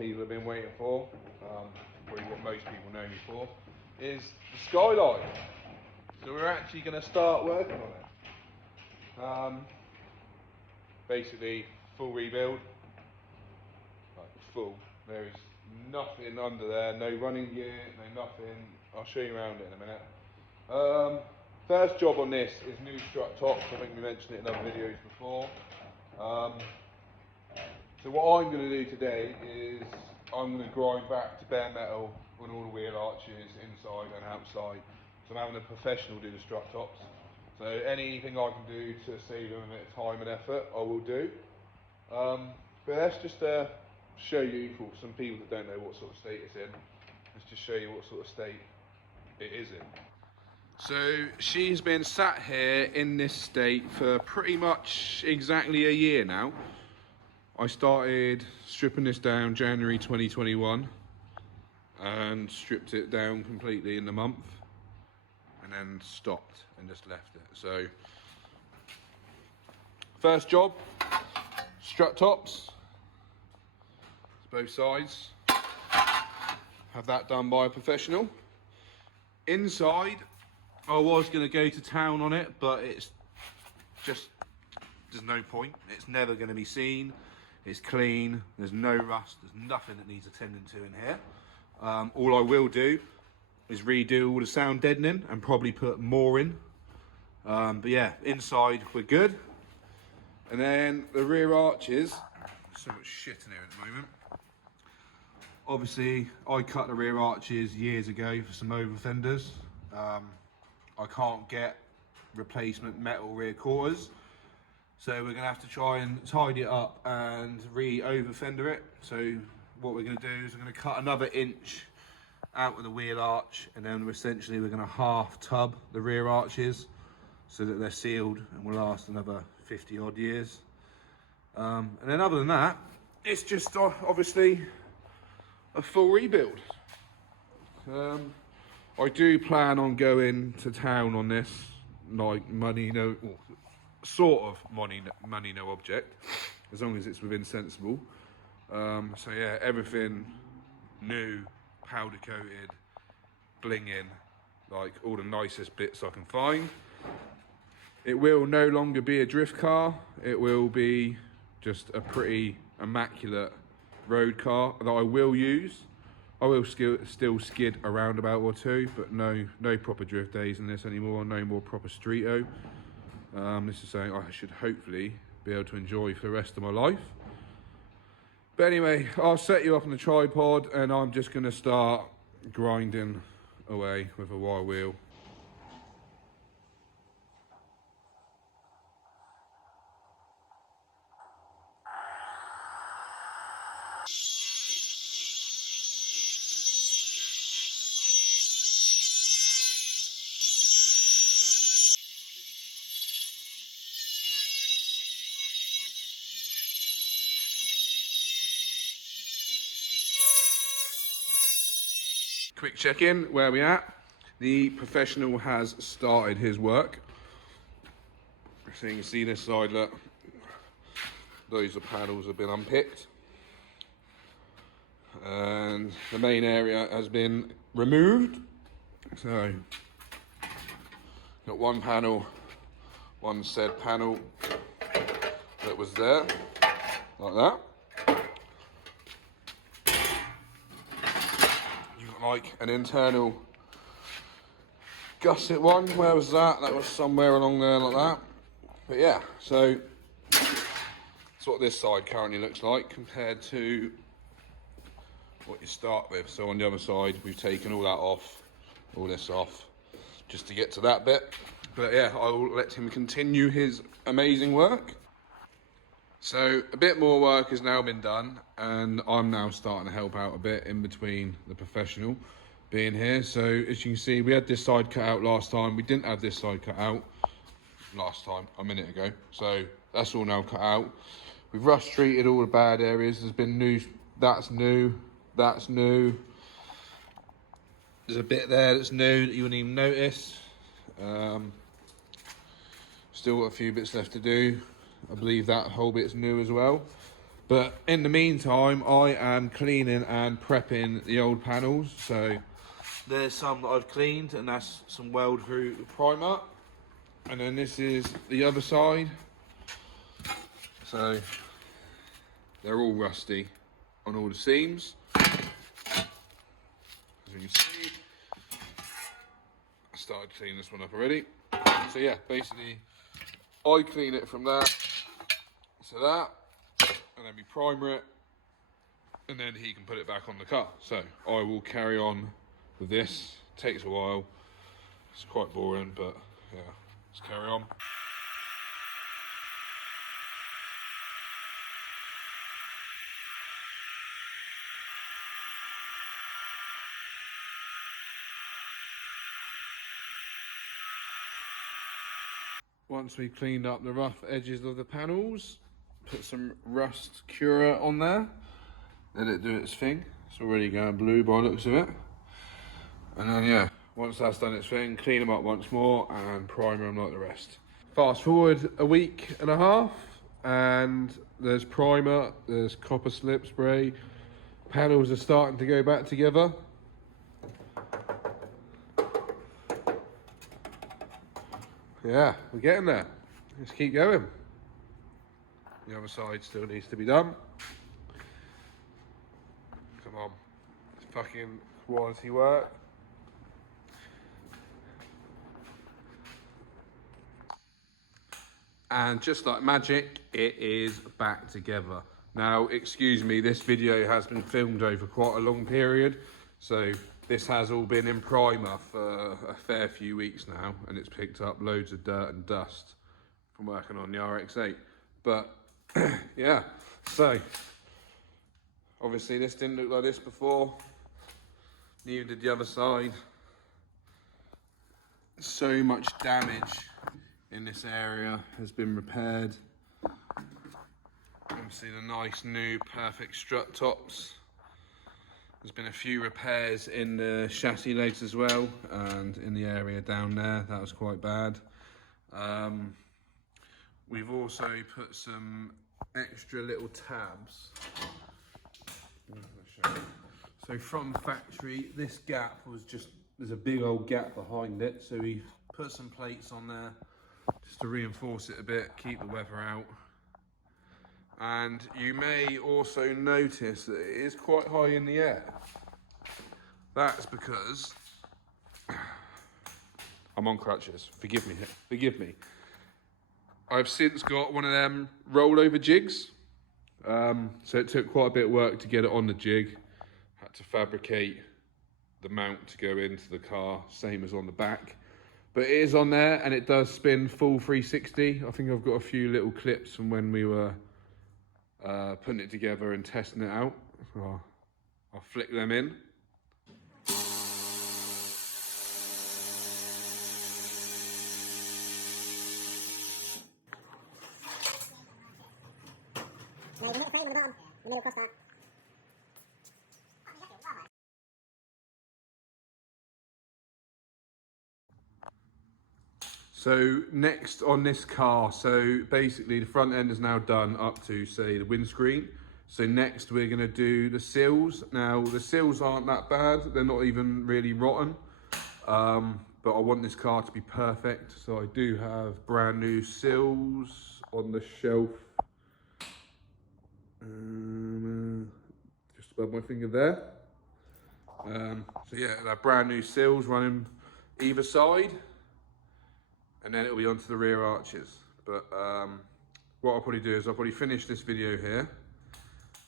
people have been waiting for, probably what most people know me for, is the Skyline. So we're actually going to start working on it. Basically, full rebuild, like full. There is nothing under there, no running gear, no nothing. I'll show you around it in a minute. First job on this is new strut tops. I think we mentioned it in other videos before. So what I'm going to do today is I'm going to grind back to bare metal on all the wheel arches inside and outside. So I'm having a professional do the strut tops. So anything I can do to save them a bit of time and effort, I will do. But let's just show you, for some people that don't know what sort of state it's in, let's just show you what sort of state it is in. So she's been sat here in this state for pretty much exactly a year now. I started stripping this down January 2021 and stripped it down completely in the month and then stopped and just left it. So first job, strut tops, it's both sides. Have that done by a professional. Inside, I was going to go to town on it, but it's just, there's no point. It's never going to be seen. It's clean, there's no rust, there's nothing that needs attending to in here. All I will do is redo all the sound deadening and probably put more in. But yeah, inside we're good. And then the rear arches, there's so much shit in here at the moment. Obviously, I cut the rear arches years ago for some over fenders. I can't get replacement metal rear quarters. So we're going to have to try and tidy it up and re-over fender it. So what we're going to do is we're going to cut another inch out of the wheel arch, and then essentially we're going to half tub the rear arches so that they're sealed and will last another 50 odd years. And then other than that, it's just obviously a full rebuild. I do plan on going to town on this, like money no, sort of money no object, as long as it's within sensible. So yeah, everything new, powder coated, blinging, like all the nicest bits I can find. It will no longer be a drift car. It will be just a pretty immaculate road car that I will use. I will still skid a roundabout or two, but no proper drift days in this anymore. No more proper street-o. This is something I should hopefully be able to enjoy for the rest of my life. But anyway, I'll set you up on the tripod and I'm just going to start grinding away with a wire wheel. Quick check-in, where we at? The professional has started his work. So you can see this side, look, those are panels have been unpicked. And the main area has been removed. So, got one panel, one said panel that was there, like that. Like an internal gusset one. Where was that? That was somewhere along there like that. But yeah, so that's what this side currently looks like compared to what you start with. So on the other side, we've taken all that off, all this off, just to get to that bit. But yeah, I'll let him continue his amazing work. So a bit more work has now been done and I'm now starting to help out a bit in between the professional being here. So as you can see, we had this side cut out last time. We didn't have this side cut out last time, a minute ago. So that's all now cut out. We've rust treated all the bad areas. There's been new, that's new, that's new. There's a bit there that's new that you wouldn't even notice. Still got a few bits left to do. I believe that whole bit's new as well. But in the meantime, I am cleaning and prepping the old panels. So there's some that I've cleaned, and that's some weld through primer. And then this is the other side. So they're all rusty on all the seams. As you can see, I started cleaning this one up already. So yeah, basically I clean it from that to that, and then we primer it, and then he can put it back on the car. So I will carry on with this. Takes a while. It's quite boring, but yeah, let's carry on. Once we've cleaned up the rough edges of the panels, put some rust cure on there, let it do its thing. It's already going blue by the looks of it. And then yeah, once that's done its thing, clean them up once more and primer them like the rest. Fast forward a week and a half, and there's primer, there's copper slip spray, panels are starting to go back together. Yeah, we're getting there. Let's keep going. The other side still needs to be done. Come on, it's fucking quality work. And just like magic, it is back together. Now, excuse me, this video has been filmed over quite a long period, so this has all been in primer for a fair few weeks now, and it's picked up loads of dirt and dust from working on the RX-8. But yeah, so obviously this didn't look like this before, neither did the other side. So much damage in this area has been repaired. Obviously the nice new perfect strut tops. There's been a few repairs in the chassis legs as well, and in the area down there, that was quite bad. We've also put some extra little tabs. So from factory, this gap was just, there's a big old gap behind it, so we put some plates on there just to reinforce it a bit, keep the weather out. And you may also notice that it is quite high in the air. That's because I'm on crutches. Forgive me, forgive me. I've since got one of them rollover jigs. So it took quite a bit of work to get it on the jig. Had to fabricate the mount to go into the car, same as on the back. But it is on there, and it does spin full 360. I think I've got a few little clips from when we were putting it together and testing it out. So I'll flick them in. No, you can hit a frame on the bottom, the middle crossbar. So next on this car, so basically the front end is now done up to, say, the windscreen. So next we're gonna do the sills. Now the sills aren't that bad, they're not even really rotten. But I want this car to be perfect. So I do have brand new sills on the shelf. Just above my finger there. So yeah, they're brand new sills running either side. And then it'll be onto the rear arches. But what I'll probably do is I'll probably finish this video here.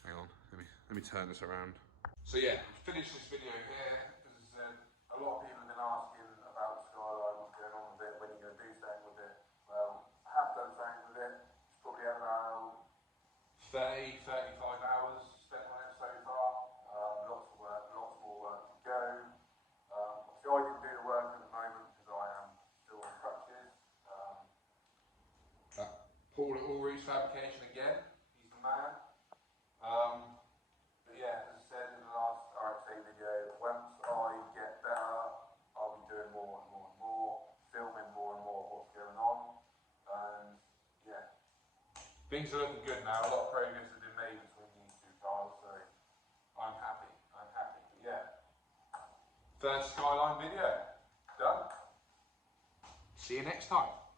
Hang on, let me turn this around. So yeah, finish this video here. As I said, a lot of people have been asking about Skyline, what's going on with it, when you're going to do something with it. Well, I have done something with it. It's probably had about 30, 35 hours spent on it so far. Lots of work, lots more work to go. Obviously I didn't do the work at the moment because I am still on crutches. Paul at Allroof's Fabrication again, he's the man. But yeah, as I said in the last RX-8 video, once I get better, I'll be doing more and more and more, filming more and more of what's going on. And yeah, things are looking good now. A lot of progress has been made between third Skyline video. Done. See you next time.